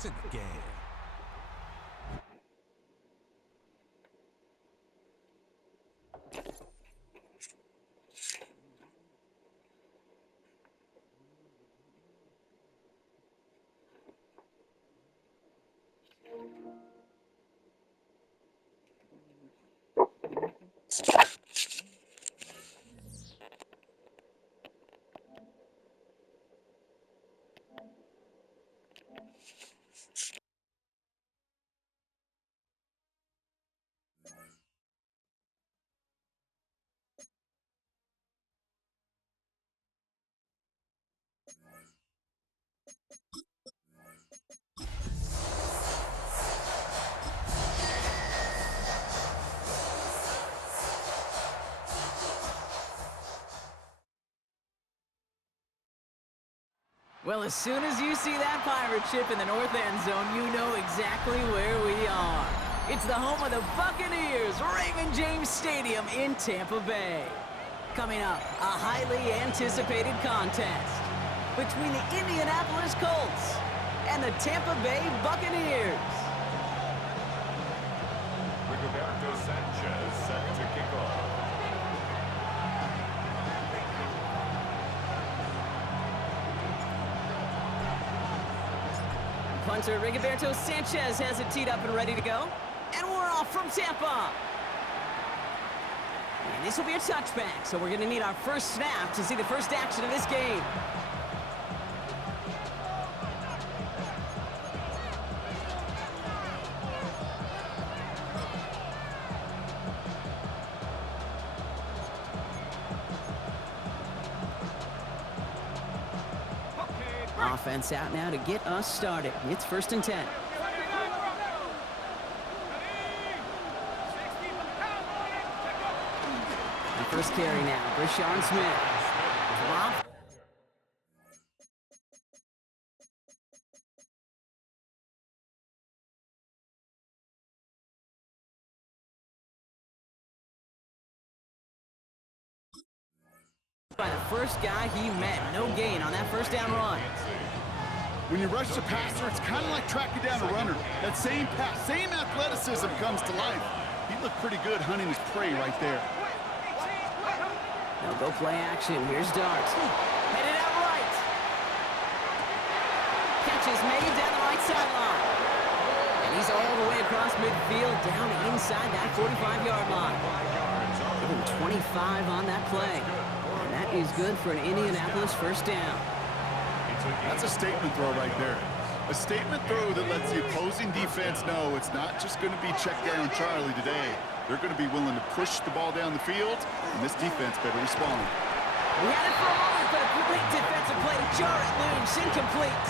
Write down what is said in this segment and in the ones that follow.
to the game. Well, as soon as you see that pirate ship in the north end zone, you know exactly where we are. It's the home of the Buccaneers, Raymond James Stadium in Tampa Bay. Coming up, a highly anticipated contest between the Indianapolis Colts and the Tampa Bay Buccaneers. Rigoberto Sanchez set to kick off. Punter Rigoberto Sanchez has it teed up and ready to go. And we're off from Tampa. And this will be a touchback, so we're going to need our first snap to see the first action of this game. Offense out now to get us started. It's 1st and 10. The first carry now, Brishon Smith. Drop. By the first guy he met. No gain on that first down run. When you rush the passer, it's kind of like tracking down a runner. That same pass, same athleticism comes to life. He looked pretty good hunting his prey right there. They'll go play action. Here's Dart. Headed out right. Catch is made down the right sideline. And he's all the way across midfield, down inside that 45-yard line. Give him 25 on that play. And that is good for an Indianapolis first down. That's a statement throw right there. A statement throw that lets the opposing defense know it's not just going to be check down Charlie today. They're going to be willing to push the ball down the field, and this defense better respond. We had it for a moment, but a great defensive play to jar it loose, incomplete.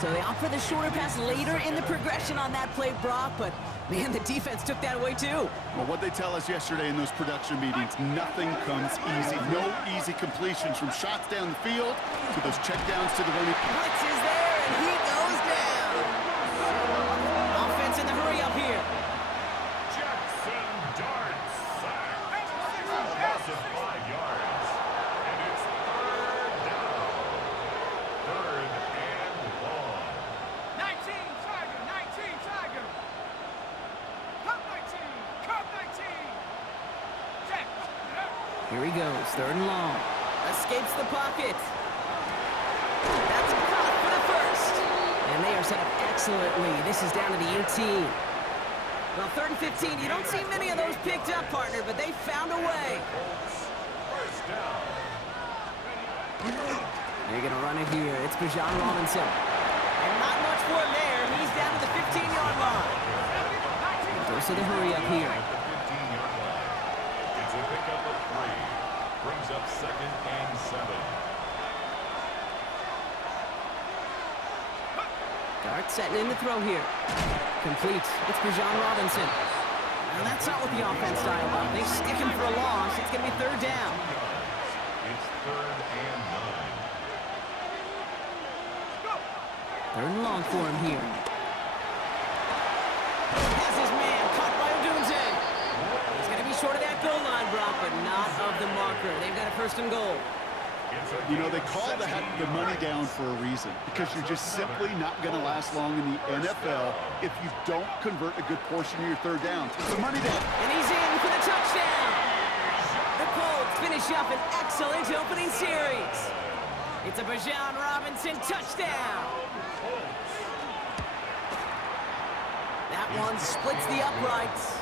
So they opt for the shorter pass later in the progression on that play, Brock, but man, the defense took that away too. Well, what they tell us yesterday in those production meetings, nothing comes easy. No easy completions from shots down the field to those checkdowns to the running. Blitz is there, and he goes down. Offense in the hurry up here. Jackson Dart sacked. Loss of 5 yards. And it's 3rd down. 3rd and long. 19 Tiger. Cup 19. Cup 19. Jack. Here he goes, 3rd and long. Escapes the pocket. That's caught for the first. And they are set up excellently. This is down to the 18. Well, 3rd and 15, you don't see many of those picked up, partner, but they found a way. First down. They're going to run it here. It's Bijan Robinson. And not much for him there. He's down to the 15-yard line. Goes to the hurry up here. At the 15-yard line. It's a pickup of 3. Brings up 2nd and 7. Dart setting in the throw here. Complete. It's Bijan Robinson. Now that's not what the offense dialed up. They stick him for a loss. It's going to be 3rd down. It's 3rd and 9. 3rd and long for him here. Has his man caught by Odunze. He's going to be short of that goal line, Brock, but not of the marker. They've got a 1st and goal. You know, they call the money down for a reason, because you're just simply not going to last long in the NFL if you don't convert a good portion of your third downs. It's a money down. And he's in for the touchdown. The Colts finish up an excellent opening series. It's a Bijan Robinson touchdown. That one splits the uprights.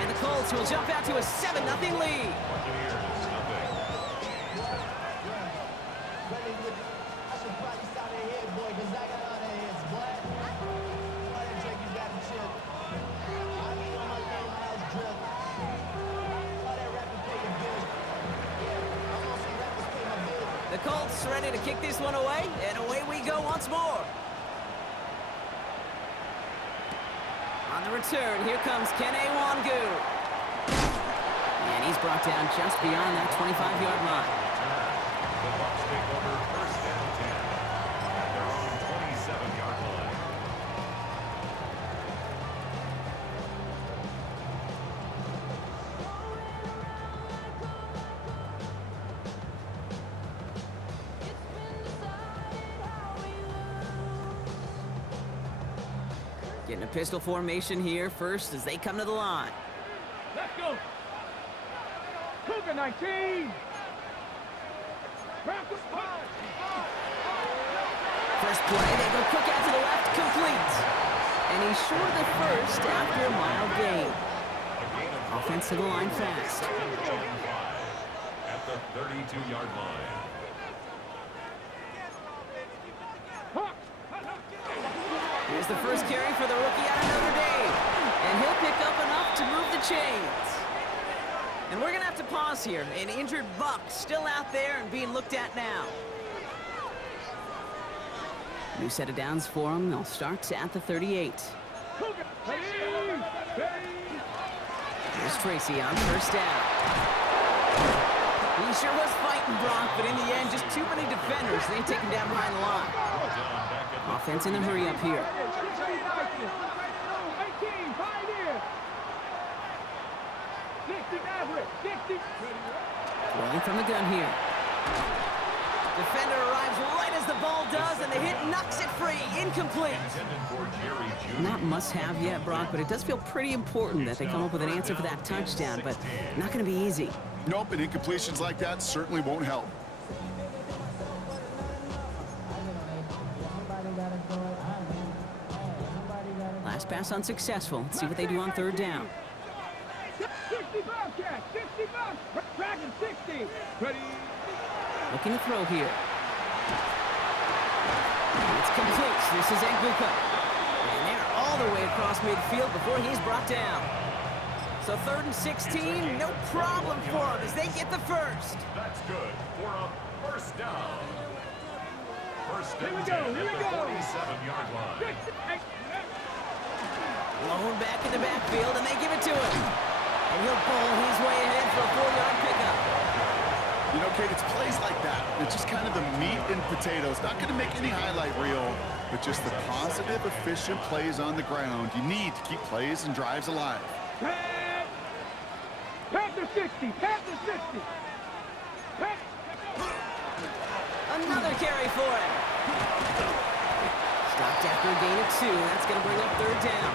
And the Colts will jump out to a 7-0 lead. The Colts ready to kick this one away, and away we go once more. On the return, here comes Kene Wangu. And he's brought down just beyond that 25-yard line. The Bucs take over first down 10 at their own 27-yard line. Getting a pistol formation here first as they come to the line. Let's go. Cougar 19. First play, they go quick out to the left, complete. And he's short of the first after a mile gain. Offense to the line fast. At the 32-yard line. Here's the first carry for the rookie out of Notre Dame. And he'll pick up enough to move the chains. And we're going to have to pause here. An injured Buck still out there and being looked at now. New set of downs for him. They'll start at the 38. Here's Tracy on first down. He sure was fighting, Brock, but in the end, just too many defenders. They take him down behind the line. Offense in the hurry up here. Rolling from the gun here. Defender arrives right as the ball does, and the hit knocks it free. Incomplete. Not must-have yet, Brock, but it does feel pretty important that they come up with an answer for that touchdown, but not going to be easy. Nope, and incompletions like that certainly won't help. Last pass unsuccessful. Let's see what they do on third down. 60 Bobcat, 60 Bobcat, Dragon 60. Ready? Looking to throw here. It's complete. This is Egbuka. And they're all the way across midfield before he's brought down. So 3rd and 16, no problem for them as they get the first. That's good for a first down. First Here we and go, 10 here at we the go. 47-yard line. Blown back in the backfield, and they give it to him. And he'll pull his way ahead for a 4-yard pickup. You know, Kate, it's plays like that. It's just kind of the meat and potatoes. Not going to make any highlight reel, but just the positive, efficient plays on the ground. You need to keep plays and drives alive. Panther 60, Panther 60. Another carry for him. Stopped after a gain of 2. That's going to bring up third down.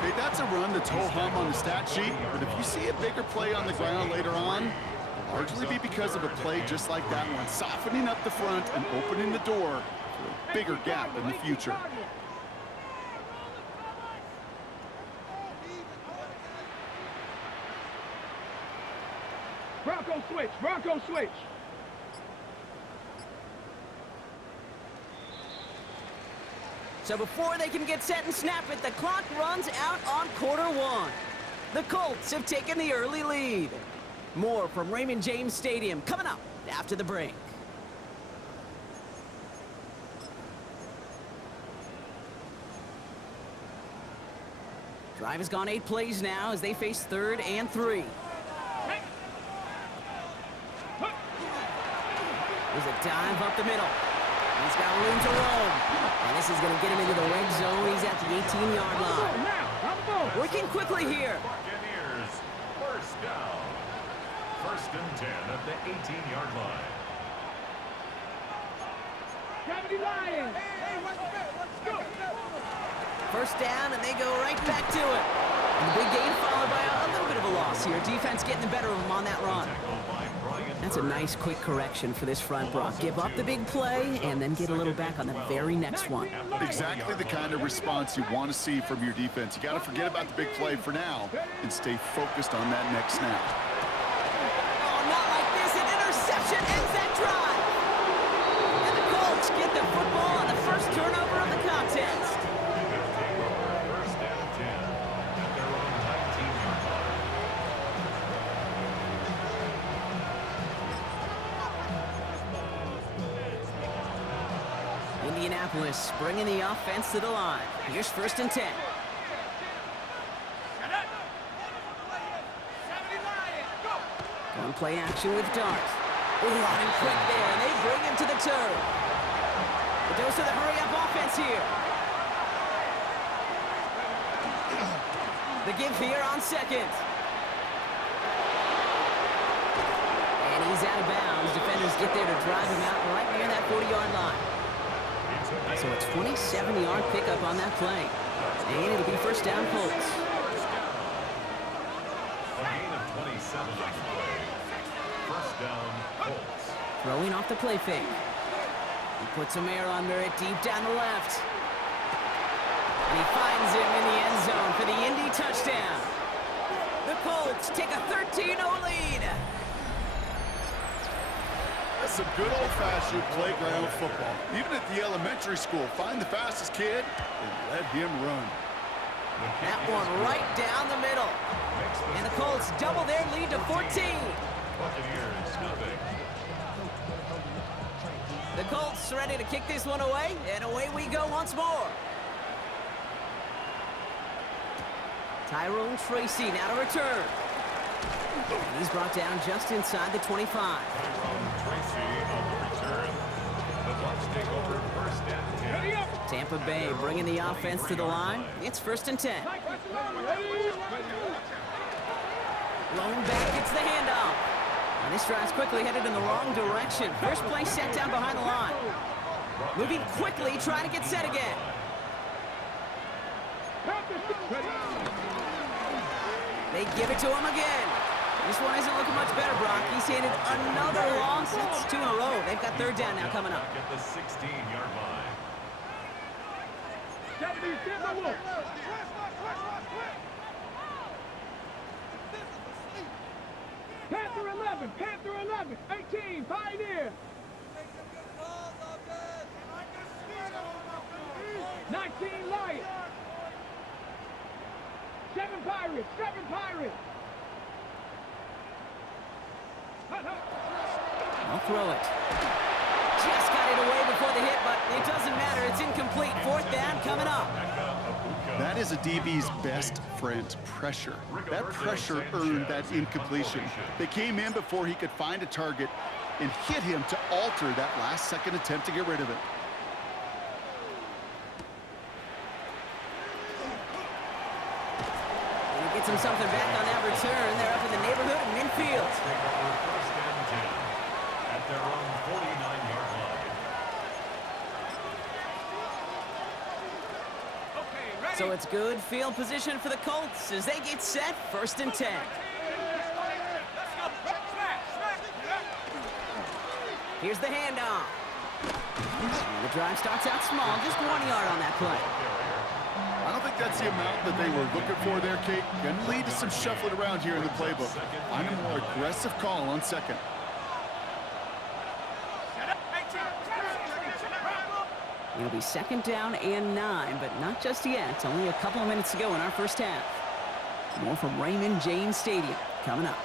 Hey, that's a run that's ho-hum on the stat sheet, but if you see a bigger play on the ground later on, it'll largely be because of a play just like that one, softening up the front and opening the door for a bigger gap in the future. Bronco switch, Bronco switch. So before they can get set and snap it, the clock runs out on quarter 1. The Colts have taken the early lead. More from Raymond James Stadium coming up after the break. Drive has gone 8 plays now as they face 3rd and 3. There's a dive up the middle. He's got room to roam. And this is going to get him into the red zone. He's at the 18-yard line. Working quickly here. Buccaneers, first down. First and 10 at the 18-yard line. 70 Lions. First down, and they go right back to it. And the big gain followed by a little bit of a loss here. Defense getting the better of them on that run. That's a nice quick correction for this front, Brock. Give up the big play and then get a little back on the very next one. Exactly the kind of response you want to see from your defense. You got to forget about the big play for now and stay focused on that next snap. Oh, not like this. An interception ends that drive. And the Colts get the football on the first turnover of the contest. First down 10 at their own 19-yard line. Indianapolis bringing the offense to the line. Here's first and 10. One play action with Dart. Ooh, running quick there, and they bring him to the turf. The dose of the hurry-up offense here. The give here on second. And he's out of bounds. Defenders get there to drive him out right near that 40-yard line. So a 27-yard pickup on that play. And it'll be first down Colts. A gain of 27 on the play. First down, Colts. Throwing off the play fake. He puts some air under it deep down the left. And he finds him in the end zone for the Indy touchdown. The Colts take a 13-0 lead. That's some good old-fashioned playground football. Even at the elementary school, find the fastest kid and let him run. That one right down the middle. And the Colts double their lead to 14. Buccaneers, nothing. The Colts ready to kick this one away, and away we go once more. Tyrone Tracy now to return. And he's brought down just inside the 25. Tyrone Tracy on the return. The Bucs take over first and 10. Tampa Bay bringing the offense to the line. It's first and 10. Lone back gets the handoff. And this drive's quickly headed in the wrong direction. First play set down behind the line. Moving quickly, trying to get set again. They give it to him again. This one isn't looking much better, Brock. He's handed another loss. That's 2 in a row. They've got third down now coming up. At the 16-yard line. Panther 11, Panther 11, 18, Pioneer. 19 Lions. 7 Pirates, 7 Pirates. I'll throw it. Just got it away before the hit, but it doesn't matter. It's incomplete. Fourth down coming up. That is a DB's best friend, pressure. That pressure earned that incompletion. They came in before he could find a target and hit him to alter that last-second attempt to get rid of it. And he gets him something back on that return. They're up in the neighborhood of midfield. Take over first and 10 at their own 49-yard line. So it's good field position for the Colts as they get set, first and 10. Here's the handoff. And the drive starts out small, just 1 yard on that play. I don't think that's the amount that they were looking for there, Kate. Going to lead to some shuffling around here in the playbook. Find a more aggressive call on second. It'll be second down and 9, but not just yet. It's only a couple of minutes to go in our first half. More from Raymond James Stadium coming up.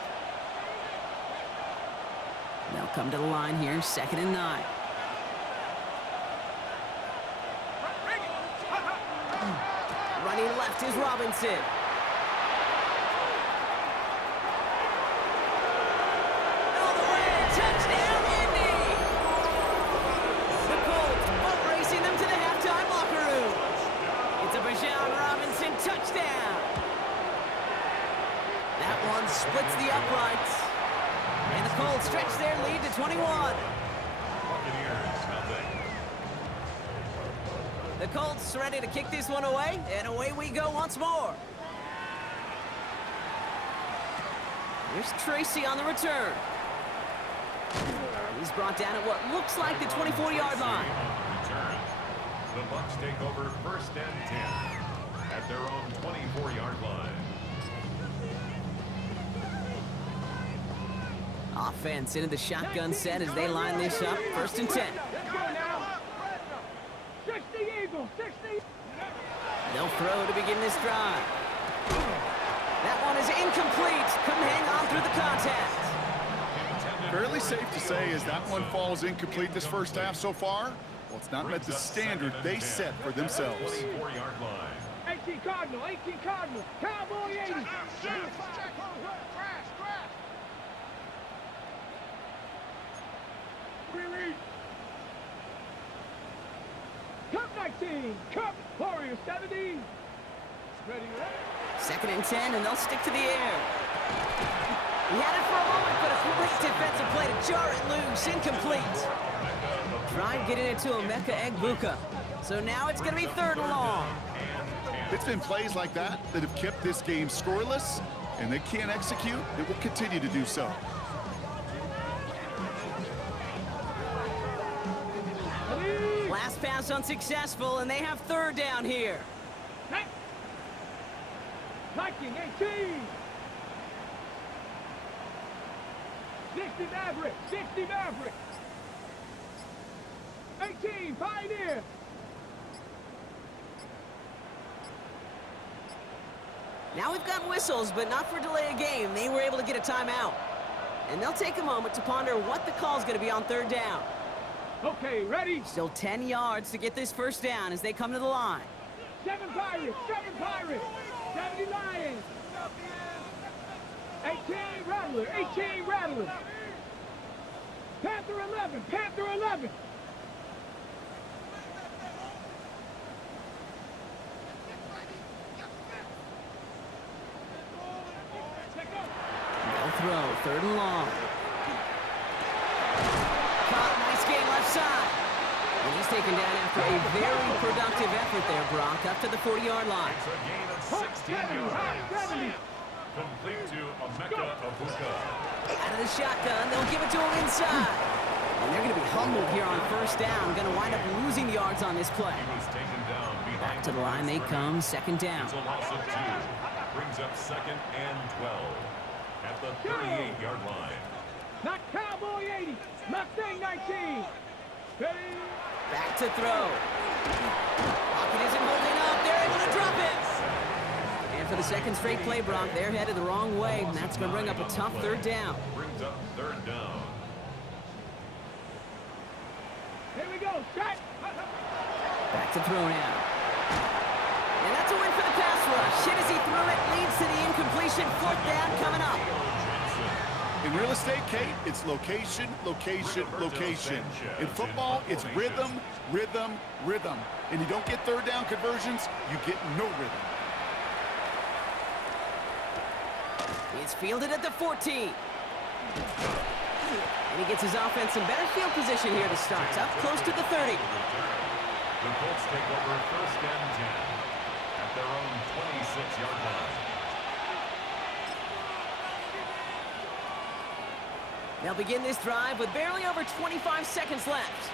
They'll come to the line here, second and 9. Running left is Robinson. All the way, touchdown, Indy! The Colts boat racing them to the halftime locker room. It's a Bijan Robinson touchdown. That one splits the uprights. And the Colts stretch their lead to 21. Buccaneers, nothing. The Colts ready to kick this one away, and away we go once more. Here's Tracy on the return. He's brought down at what looks like the 24-yard line. The Bucs take over 1st and 10 at their own 24-yard line. Offense into the shotgun set as they line this up. 1st and 10. Let's go now. 60 Eagles, 60. They'll throw to begin this drive. That one is incomplete. Couldn't hang on through the contact. Fairly safe to say as that one falls incomplete this first half so far, well, it's not met the standard they set for themselves. 24-yard line. 18 Cardinal, 18 Cardinal. Cowboy 80. Cup 19. Cup Warriors 70. Ready, 2nd and 10, and they'll stick to the air. He had it for a moment, but a great defensive play to jar it loose. Incomplete. Tried getting it to Emeka Egbuka. So now it's going to be 3rd and long. It's been plays like that that have kept this game scoreless, and they can't execute. It will continue to do so. Last pass unsuccessful, and they have 3rd down here. Viking 18. 60 Maverick, 60 Maverick. 18 Pioneer. Now we've got whistles, but not for delay of game. They were able to get a timeout. And they'll take a moment to ponder what the call's going to be on 3rd down. Okay, ready? Still 10 yards to get this 1st down as they come to the line. 7 Pirates, 7 Pirates. 70 Lions. 18 Rattler, 18 Rattler. Panther 11, Panther 11. They'll throw, 3rd and long. Caught, nice game left side. And he's taken down after a very productive effort there, Brock, up to the 40-yard line. It's a gain of 16 yards. Complete to Emeka Egbuka. Out of the shotgun, they'll give it to him inside. And they're going to be humbled here on 1st down. Going to wind up losing yards on this play. He was taken down behind. Back to the line they come, 2nd down. It's a loss of 2. Brings up 2nd and 12 at the 38-yard line. Not Cowboy 80, Mustang 19. Ready? Back to throw. Pocket isn't holding up. They're able to drop it. And for the 2nd straight play, Brock, they're headed the wrong way, and that's going to bring up a tough 3rd down. Brings up 3rd down. Here we go, set. Back to throw now. And that's a win for the pass rush. Hit as he threw it, leads to the incompletion. 4th down coming up. In real estate, Kate, it's location, location, location. In football, it's rhythm, rhythm, rhythm. And you don't get 3rd down conversions, you get no rhythm. It's fielded at the 14. And he gets his offense in better field position here to start. Up close to the 30. The Colts take over 1st and 10 at their own 26-yard line. They'll begin this drive with barely over 25 seconds left.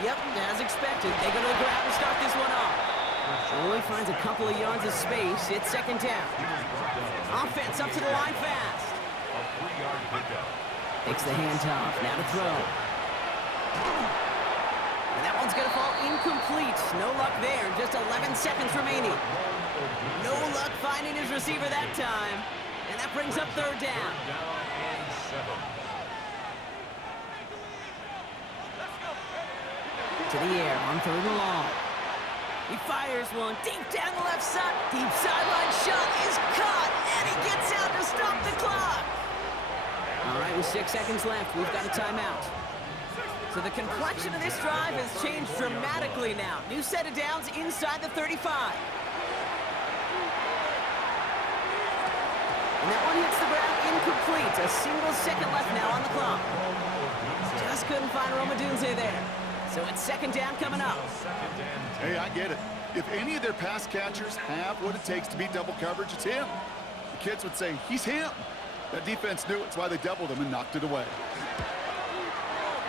Yep, as expected, they go to the ground to start this one off. Only finds a couple of yards of space. It's 2nd down. Offense up to the line fast. A 3-yard pickup. Takes the handoff. Now to throw. And that one's going to fall incomplete. No luck there. Just 11 seconds remaining. No luck finding his receiver that time. And that brings up 3rd down. Down and 7. To the air on 3rd and long. He fires one deep down the left side. Deep sideline shot is caught, and he gets out to stop the clock. All right, with 6 seconds left, we've got a timeout. So the complexion of this drive has changed dramatically now. New set of downs inside the 35. And that one hits the ground incomplete. A single second left now on the clock. Just couldn't find Romadunze there. So it's second down coming up. Hey, I get it. If any of their pass catchers have what it takes to beat double coverage, it's him. The kids would say, he's him. That defense knew it's why they doubled him and knocked it away.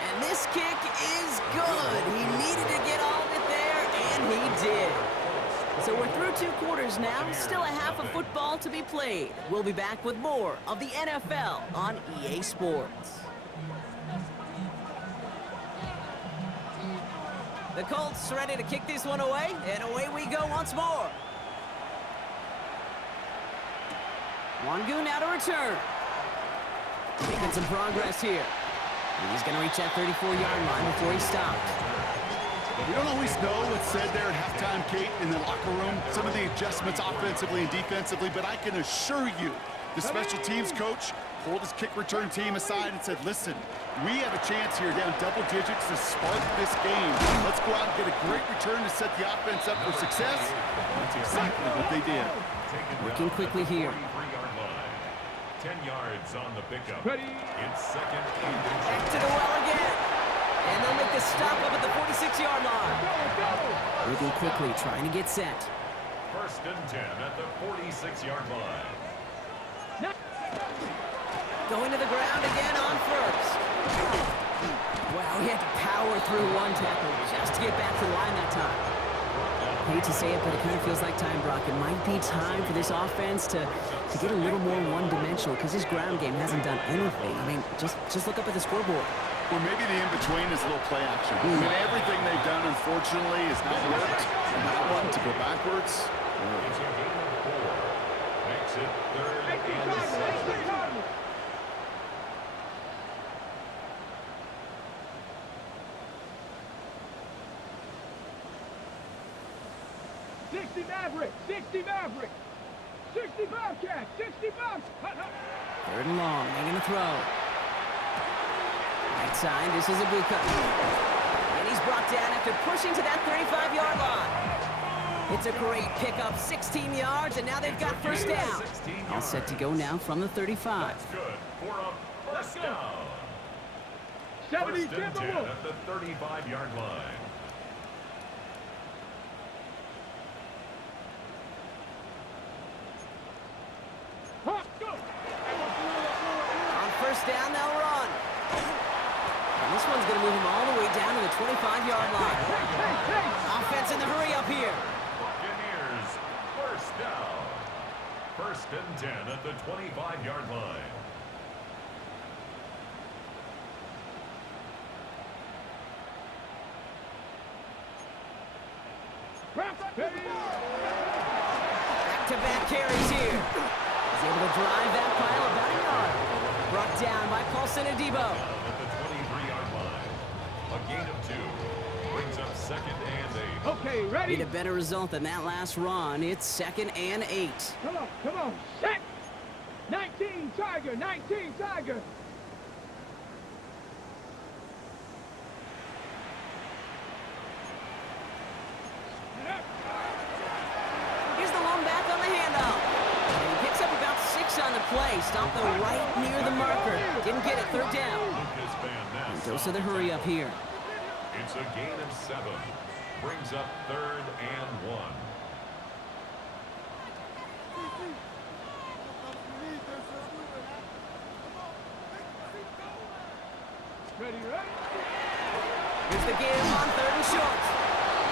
And this kick is good. He needed to get all of it there, and he did. So we're through 2 quarters now. Still a half of football to be played. We'll be back with more of the NFL on EA Sports. The Colts ready to kick this one away, and away we go once more. Wangu now to return. Making some progress here. He's going to reach that 34-yard line before he stopped. We don't always know what's said there at halftime, Kate, in the locker room. Some of the adjustments offensively and defensively, but I can assure you, the special teams coach pulled his kick return team aside and said, listen, we have a chance here down double digits to spark this game. Let's go out and get a great return to set the offense up for success. That's exactly what they did. Working quickly here. 10 yards on the pickup. Ready. It's second and Back to the well again. And they'll make the stop up at the 46-yard line. Moving quickly, trying to get set. first and 10 at the 46-yard line. Going to the ground again on first. Wow, he had to power through one tackle just to get back to the line that time. Hate to say it, but it kind of feels like time, Brock. It might be time for this offense to get a little more one-dimensional because his ground game hasn't done anything. I mean, just look up at the scoreboard. Or maybe the in-between is a little play action. I mean, everything they've done, unfortunately, has not worked. And that one to go backwards. It's a gain of 4. Makes it third and 7. 60 Maverick, 60 Maverick, 60 Bobcat, 60 Bob. Third and long, they're going to throw. Right side, this is Ibuka. And he's brought down after pushing to that 35-yard line. It's a great pickup, 16 yards, and now they've got first down. All set to go now from the 35. That's good for a first down. 70 First and 10 Timberwolves. at the 35-yard line. Go. On first down, they'll run. And this one's going to move him all the way down to the 25-yard line. Offense in the hurry up here. Buccaneers, first down. First and 10 at the 25-yard line. Back-to-back carries here. He's able to drive that pile about a yard. Brought down by Paulson Adebo. At the 23-yard line. A gain of 2 brings up second and 8. Okay, ready? Need a better result than that last run. It's second and 8. Come on, set. 19 Tiger, 19 Tiger. Here's the lone back on the handoff. And he picks up about 6 on the play. Stopped the right near the marker. Didn't get it, third down. Lucas Van Ness. Goes to the hurry up here. It's a gain of 7. Brings up third and 1. Ready? Here's the give on third and short.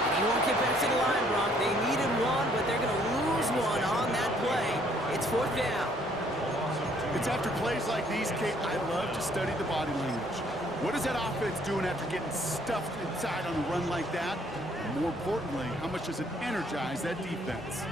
And he won't get back to the line, Brock. They needed one, but they're going to lose one on that play. It's fourth down. It's after plays like these, Kate, I love to study the body language. What is that offense doing after getting stuffed inside on a run like that? And more importantly, how much does it energize that defense?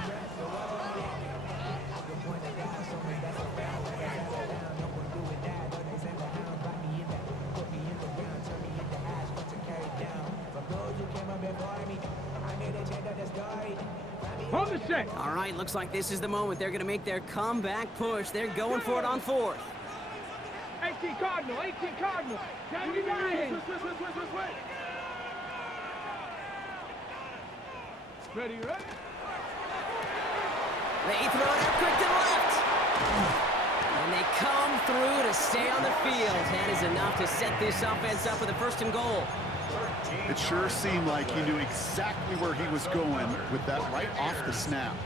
On the set. All right, looks like this is the moment. They're going to make their comeback push. They're going for it on fourth. 18 Cardinal, 18 Cardinal. 99. Ready? They throw it out quick to the left. And they come through to stay on the field. That is enough to set this offense up with a 1st and goal. It sure seemed like he knew exactly where he was going with that right off the snap.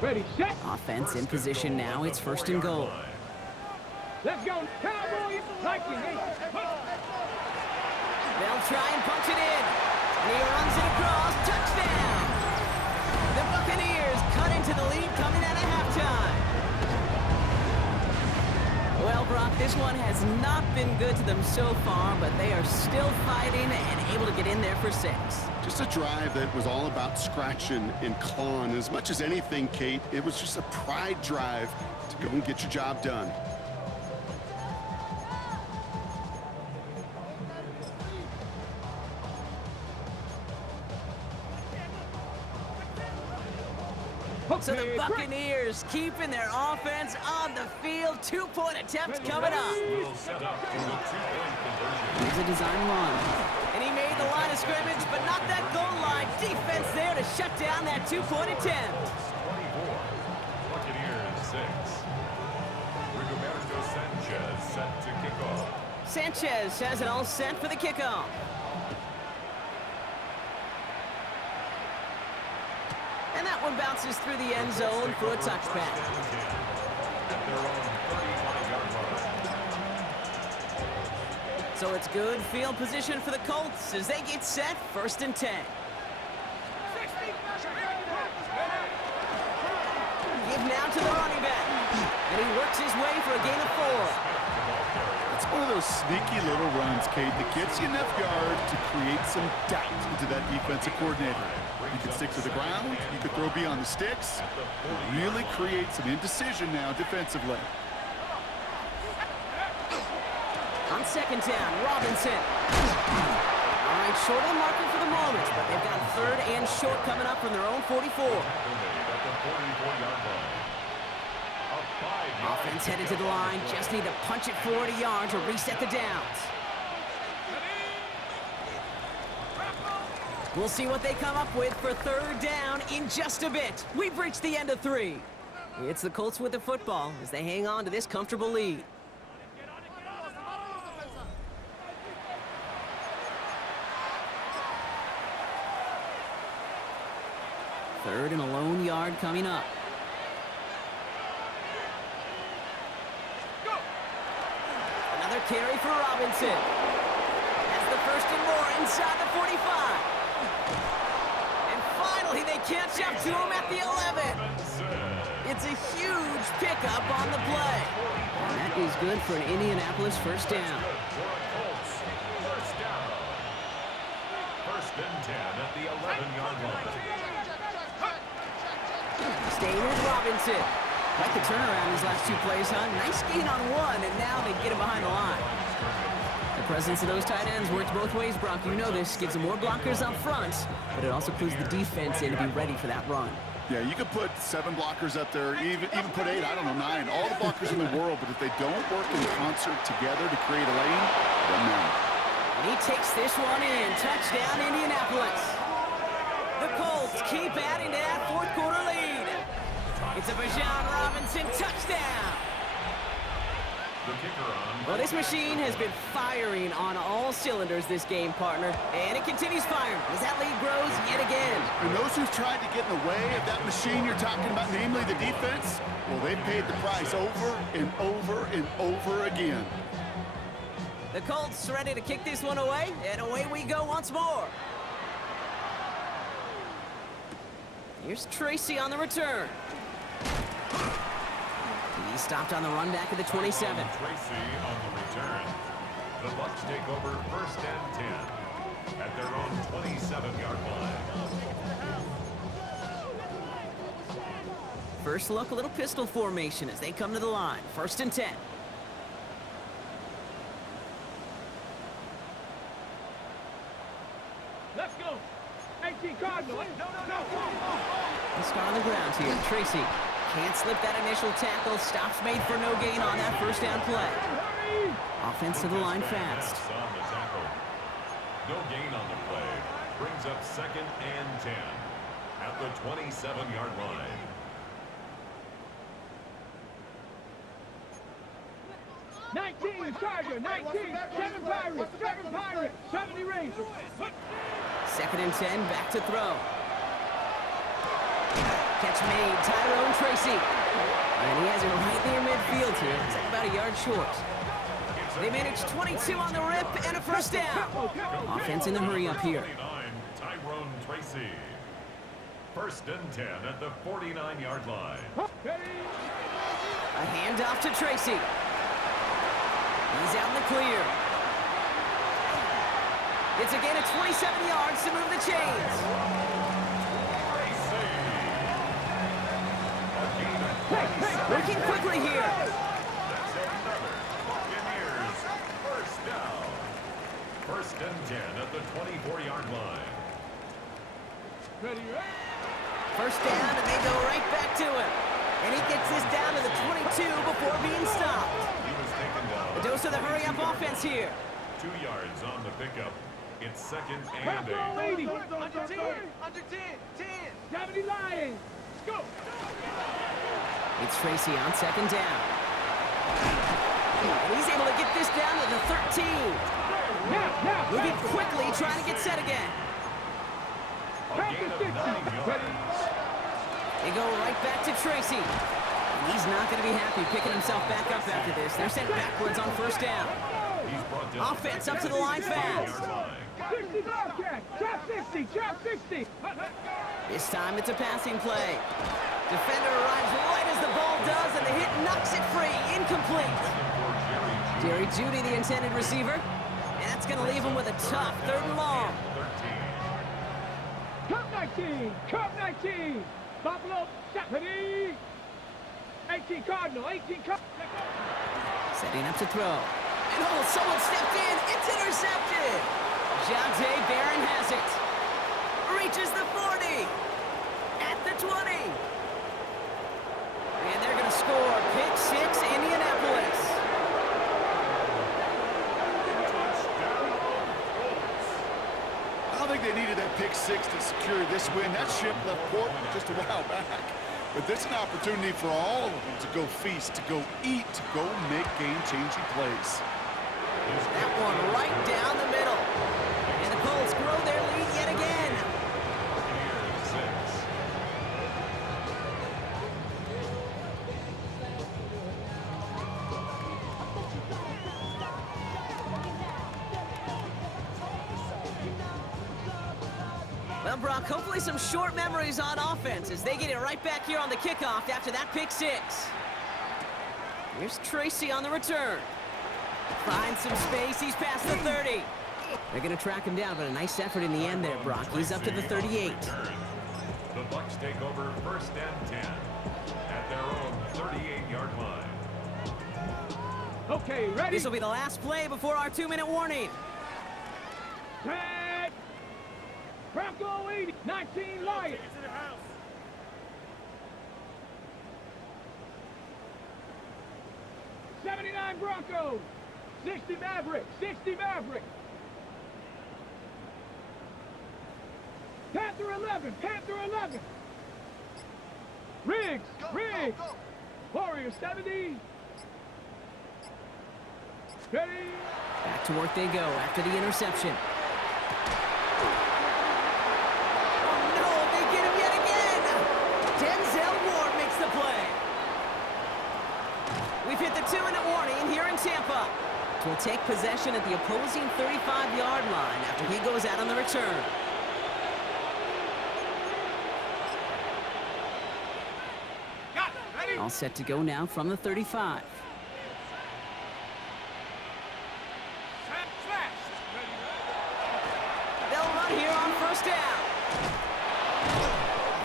Ready, set. Offense in position now. It's 1st and goal. Let's go, Cowboys. They'll try and punch it in. And he runs it across. Touchdown! The Buccaneers cut into the lead coming out of halftime. Well, Brock, this one has not been good to them so far, but they are still fighting and able to get in there for 6. Just a drive that was all about scratching and clawing. As much as anything, Kate, it was just a pride drive to go and get your job done. So the Buccaneers keeping their offense on the field. 2-point attempt coming up. Here's a design run. And he made the line of scrimmage, but not that goal line. Defense there to shut down that 2-point attempt. 24. Buccaneers 6. Rigoberto Sanchez set to kick off. Sanchez has it all set for the kickoff. And that one bounces through the end zone for a touchback. So it's good field position for the Colts as they get set 1st and 10. Give now to the running back. And he works his way for a gain of 4. It's one of those sneaky little runs, Kate, that gets you enough yard to create some doubt into that defensive coordinator. You can stick to the ground, you can throw beyond the sticks. It really creates some indecision now defensively. On 2nd down, Robinson. All right, short of the marker for the moment, but they've got 3rd and short coming up from their own 44. Offense headed to the line, just need to punch it 40 yards or reset the downs. We'll see what they come up with for 3rd down in just a bit. We've reached the end of 3. It's the Colts with the football as they hang on to this comfortable lead. Third and a lone yard coming up. Another carry for Robinson. That's the 1st and more inside the 45. And finally, they catch up to him at the 11. It's a huge pickup on the play. And that is good for an Indianapolis 1st down. 1st and 10 at the 11-yard line. Staying with Robinson. Like the turnaround these last 2 plays, huh? Nice gain on 1, and now they get him behind the line. The presence of those tight ends works both ways, Brock. You know this. Gives them more blockers up front, but it also clues the defense in to be ready for that run. Yeah, you could put 7 blockers up there, even put 8, I don't know, 9. All the blockers in the world, but if they don't work in concert together to create a lane, then no. And he takes this one in. Touchdown, Indianapolis. The Colts keep adding to that 4th quarter lead. It's a Bijan Robinson touchdown. Well, this machine has been firing on all cylinders this game, partner. And it continues firing as that lead grows yet again. And those who've tried to get in the way of that machine you're talking about, namely the defense, well, they paid the price over and over and over again. The Colts ready to kick this one away, and away we go once more. Here's Tracy on the return. He stopped on the run back at the 27. Tracy on the return. The Bucs take over 1st and 10 at their own 27-yard line. First look, a little pistol formation as they come to the line. 1st and 10. Let's go. 18 Cardinals. No. Let's start on the ground here. Tracy can't slip that initial tackle. Stops made for no gain on that 1st down play. Offense to the line fast. On the tackle. No gain on the play. Brings up 2nd and 10 at the 27-yard line. 19 Tiger, 19, 7 Pirates, 7 Pirates, 70 Rangers. 2nd and 10, back to throw. Catch made, Tyrone Tracy. And he has it right near midfield here. It's like about a yard short. They manage 22 on the rip and a first down. Offense in the hurry up here. Tyrone Tracy. 1st and 10 at the 49-yard line. A handoff to Tracy. He's out in the clear. It's a gain of 27 yards to move the chains. Working quickly here. That's another Buccaneers first down. 1st and 10 at the 24-yard line. First down, and they go right back to him. And he gets this down to the 22 before being stopped. He was taken down. A dose of the hurry-up offense here. 2 yards on the pickup. It's 2nd and 8. 80, Under 10, 10. 70 Lions. Go. It's Tracy on 2nd down. And he's able to get this down to the 13. Now. Moving quickly, trying to get set again. A gain of 9 yards. They go right back to Tracy. And he's not going to be happy picking himself back up after this. They're sent backwards on 1st down. He's brought down. Offense up to the line fast. 60 Bobcat. Trap 60. Trap 60. This time it's a passing play. Defender arrives right as the ball does, and the hit knocks it free. Incomplete. Jerry Jeudy, the intended receiver. And that's going to leave him with a tough 3rd and long. 13. Cup 19. Cup 19. Buffalo. 70. 18 Cardinal. 18 Cup. Setting up to throw. And someone stepped in. It's intercepted. Jonte Barron has it. Reaches the 40. At the 20. And they're going to score. Pick 6, Indianapolis. I don't think they needed that pick 6 to secure this win. That ship left port just a while back. But this is an opportunity for all of them to go feast, to go eat, to go make game-changing plays. That one right down the middle. And the Colts grow their lead yet again. Buccaneers 6. Well, Brock, hopefully some short memories on offense as they get it right back here on the kickoff after that pick 6. Here's Tracy on the return. Finds some space. He's past the 30. They're going to track him down, but a nice effort in the end there, Brock. He's up to the 38. The Bucs take over 1st and 10 at their own 38-yard line. Okay, ready? This will be the last play before our 2-minute warning. Set. Bronco 80. 19 Lions. 79 Broncos. 60 Mavericks. 60 Mavericks. Panther 11. Panther 11. Riggs. Riggs. Warriors 70. Ready. Back to work they go after the interception. Oh, no, they get him yet again. Denzel Ward makes the play. We've hit the 2-minute warning here in Tampa. We'll take possession at the opposing 35-yard line after he goes out on the return. All set to go now from the 35. They'll run here on 1st down.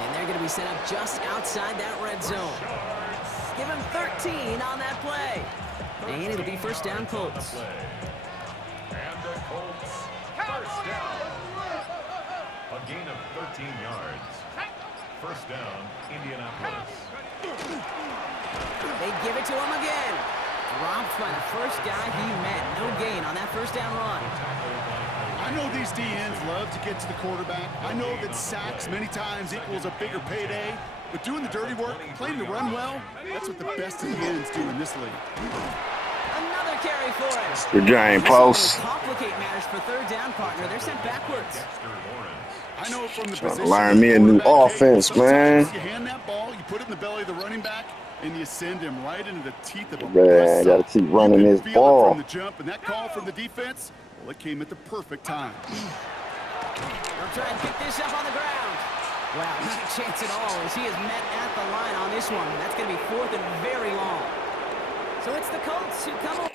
And they're going to be set up just outside that red zone. Give him 13 on that play. And it'll be 1st down Colts. And the Colts, 1st down. A gain of 13 yards. 1st down, Indianapolis. They give it to him again. Dropped by the first guy he met. No gain on that 1st down run. I know these DNs love to get to the quarterback. I know that sacks many times equals a bigger payday. But doing the dirty work, playing to run well, that's what the best DNs do in this league. Another carry for it. Good game, This will only post. complicate matters for third down, partner. They're sent backwards. Dexter Lawrence. I know from the Trying to position learn of me the a new quarterback, Kate, offense, man. sometimes you hand that ball, you put it in the belly of the running back, and you send him right into the teeth of a Man, I gotta buzzsaw. keep You running can this feel it from ball. the jump, and that call from the defense, well, it came at the perfect time. They'll try and pick this up on the ground. Wow, not a chance at all as he is met at the line on this one. That's going to be 4th and very long. So it's the Colts who come over.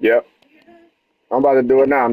Yep. I'm about to do it now.